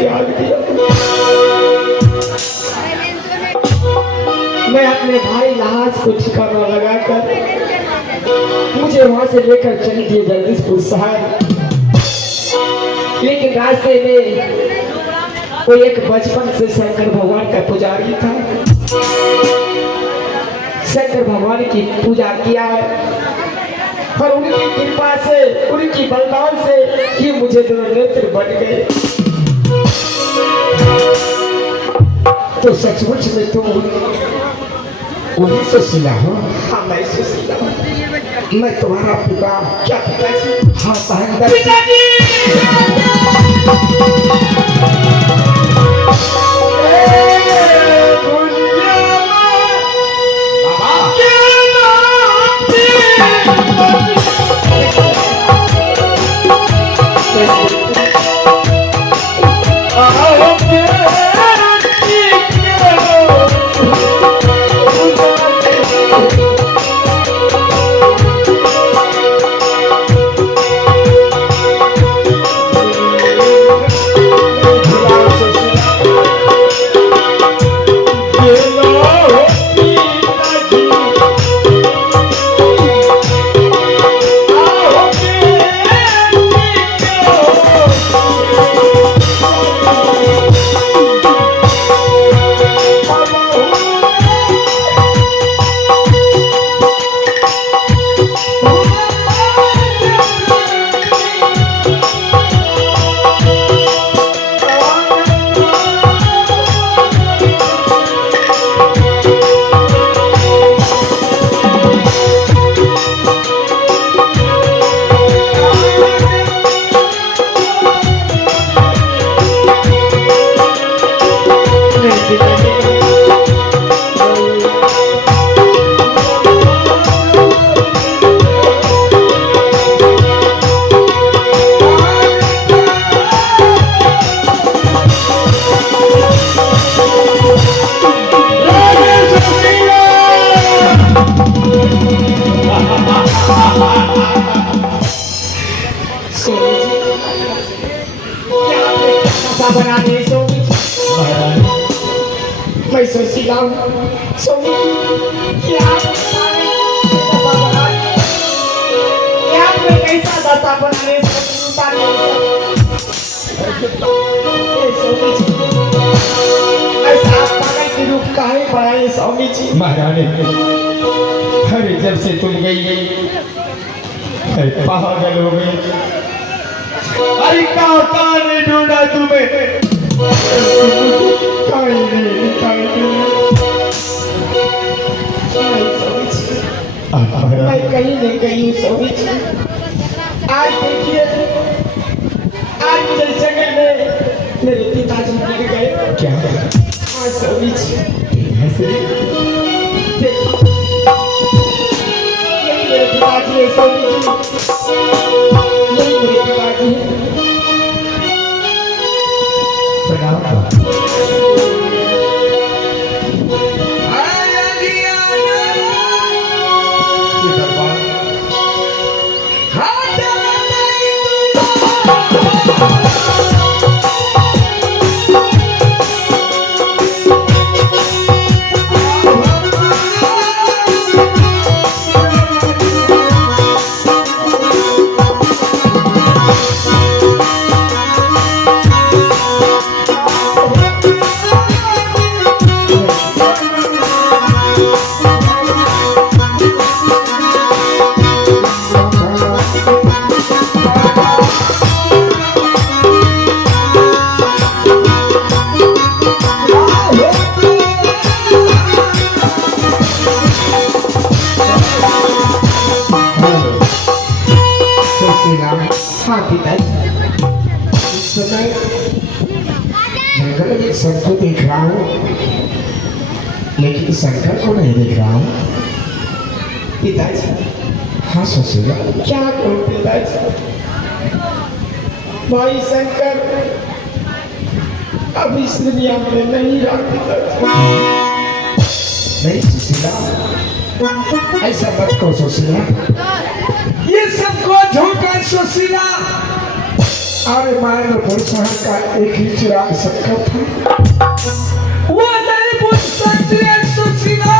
त्याग दिया। मैं अपने भाई लाश को ठिकाना लगाकर मुझे वहां से लेकर चली गई जगदीशपुर शहर। लेकिन रास्ते में कोई एक बचपन से शंकर भगवान का पुजारी था। शंकर भगवान की पूजा किया और उनकी कृपा से, उनकी बलदान से कि मुझे दोनों नेत्र बन गए। तो सचमुच में तुम वही सुशीला हो? हाँ, मैं सुशीला हूँ। मैं तुम्हारा पिता। क्या पिताजी? हाँ महेंद्र पिताजी। मैं सुशीला हूँ। कैसा दशा बनाने ऐसा पागल के रूप काहे बनाए स्वामी जी? महारानी, अरे जब से तुम गई पागल हो गई। अरे कहाँ ने ढूंढा तुम्हें? मैं कहीं नहीं गई हूँ स्वामी जी। आज देखिए, आज मुझे जंगल में मेरे पिताजी मिल गए। क्या? हाँ स्वामी जी, यही मेरे पिताजी है स्वामी जी, यही मेरे पिताजी है। जंगल में सबको देख रहा हूँ, लेकिन शंकर को नहीं देख रहा हूँ। पिताजी। हाँ सुशीला। क्या करूं पिताजी? भाई शंकर अब इस दुनिया में नहीं रहा पिताजी। नहीं सुशीला, ऐसा मत कहो सुशीला। ये सबको झूठा सुशीला। अरे मायनपुर शहर का एक ही चिराग शंकर था। वो नहीं पूछ सकती है सुशीला।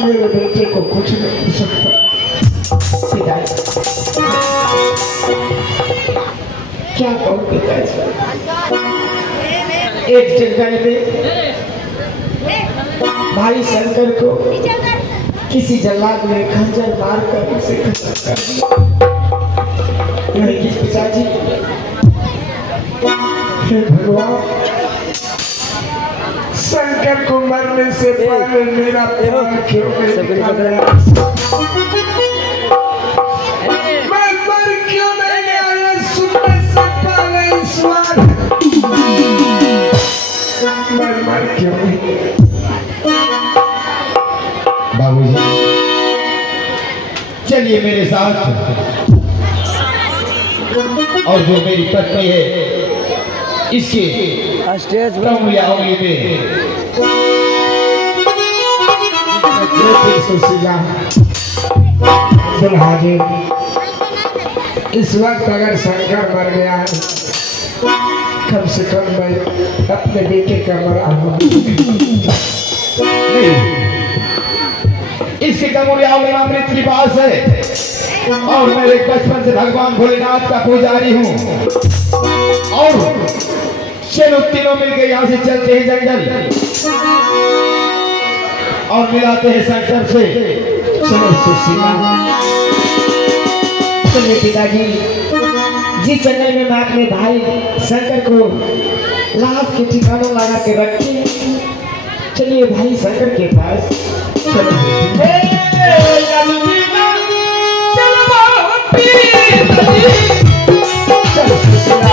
मेरे बेटे को कुछ नहीं पूछ सकता। पिताजी क्या कहूँ पिताजी, एक जंगल में भाई शंकर को किसी जल्लाद ने खंजर मार कर उसे खत्म कर दिया। नहीं पिताजी, हे भगवान, शंकर को मरने से पहले मेरा प्राण क्यों नहीं निकाला? मैं मर क्यों नहीं गया ये सुनने से पहले ईश्वर? मैं मर क्यों नहीं गया? बाबूजी चलिए मेरे साथ, और जो मेरी पत्नी है इसके उंगली में सुशीला दुल्हा जी, इस वक्त अगर शंकर मर गया है, कम से कम मैं अपने बेटे का मरा हूँ। नहीं, इसकी कमरिया अमृत की पास है, और मैं एक बचपन से भगवान भोलेनाथ का पुजारी हूँ। और चलो तीनों मिलकर यहाँ से चलते हैं जंगल और मिलाते हैं शंकर से। चलो सुशीला। सुनिए पिताजी, जिस जंगल में मैं अपने भाई शंकर को लाश के ठिकानों लगा के रखे, चलिए भाई शंकर के पास चलो सुशीला।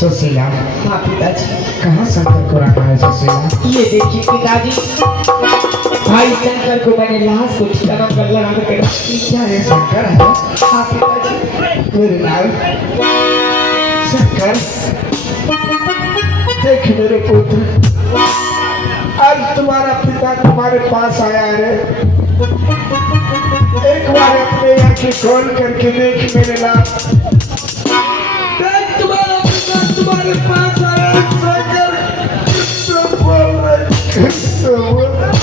सुशीला, हाँ पिताजी। कहाँ शंकर को रखा है सुशीला? ये देखिए पिताजी, भाई शंकर को मैंने लाश को ठिकाना पर लगा के रखी। क्या ये शंकर है? हाँ पिताजी। मेरे लाल शंकर, देख मेरे पुत्र, आज तुम्हारा पिता तुम्हारे पास आया है। एक बार अपने आंखें खोल करके देख मेरे लाल, देख तुम्हारा पिता तुम्हारे पास आया है। शंकर किससे बोल रहे, किससे बोल रहे?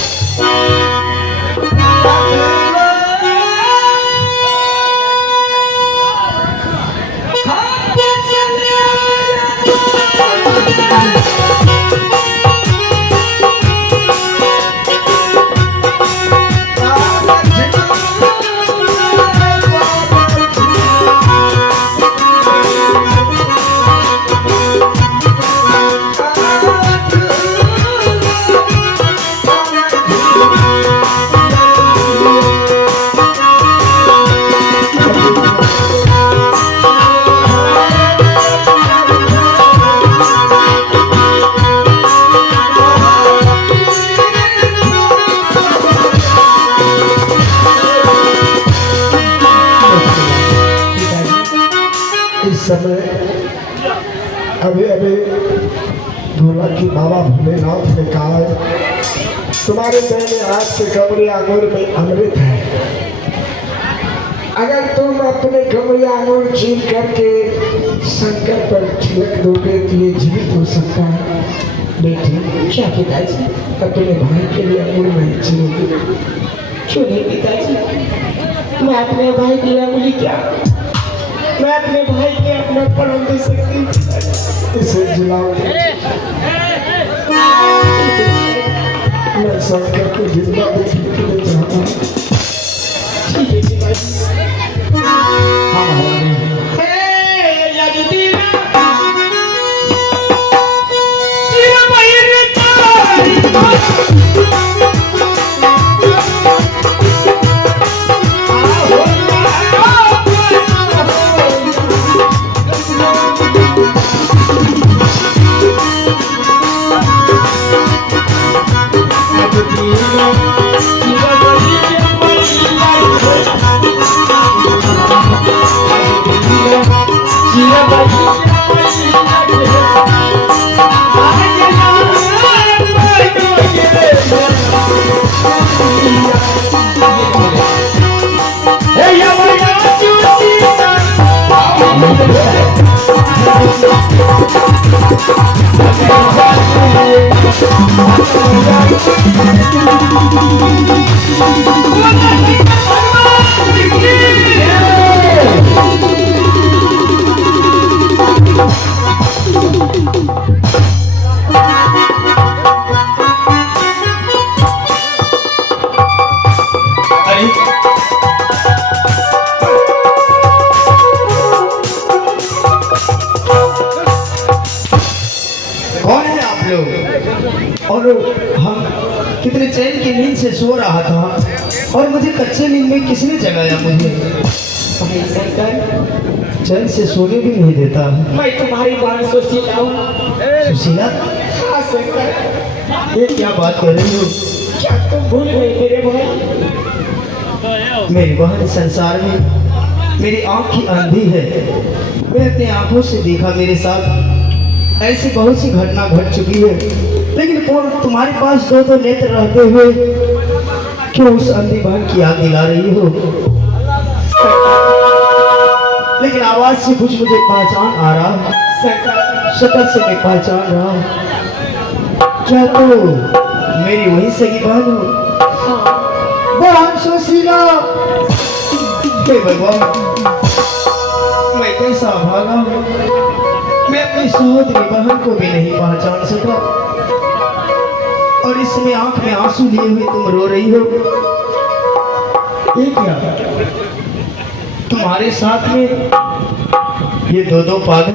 समय अभी अभी भोला की बाबा भोलेनाथ ने कहा है, तुम्हारे दाहिने हाथ के कमरे आंगुर में अमृत है। अगर तुम अपने कमरे आंगुर छीन करके शंकर पर छिड़क दोगे तो ये जीवित हो सकता है। बेटी, क्या पिताजी? अपने भाई के लिए अंगुर नहीं छीनोगे? क्यों नहीं पिताजी, मैं अपने भाई की अंगुली क्या, मैं अपने भाई के अपना पढ़ दे सकती हूँ। इसे जिलाओ, मैं शंकर को जिंदा देखने के लिए चाहता हूँ। ठीक है पिताजी। कौन है आप लोग? और हम कितने चैन की नींद से सो रहा था और मुझे कच्चे नींद में किसने जगाया मुझे? भाई शंकर, चैन से सोने भी नहीं देता। मैं तुम्हारी बात सुशीला हूँ। सुशीला, हाँ शंकर, ये क्या बात कर रही हो? क्या तुम भूल गए मेरे भाई? मेरी बहन संसार में मेरी आंख की अंधी है। मैं अपनी आंखों से देखा, मेरे साथ ऐसी बहुत सी घटना घट चुकी है, लेकिन तुम्हारे पास दो नेत्र रहते हुए क्यों उस अंधी बहन की याद दिला रही हो? लेकिन आवाज से कुछ मुझे पहचान आ रहा है, शक्ल से मैं पहचान रहा हूँ। क्या तो मेरी वही सगी बहन हो? बहन सुशीला। हे भगवान, मैं कैसा भागा हूँ। मैं अपनी सहोदरी बहन को भी नहीं पहचान सका और इसमें आंख में आंसू लिए हुए तुम रो रही हो। ये क्या? तुम्हारे साथ में ये दो पागल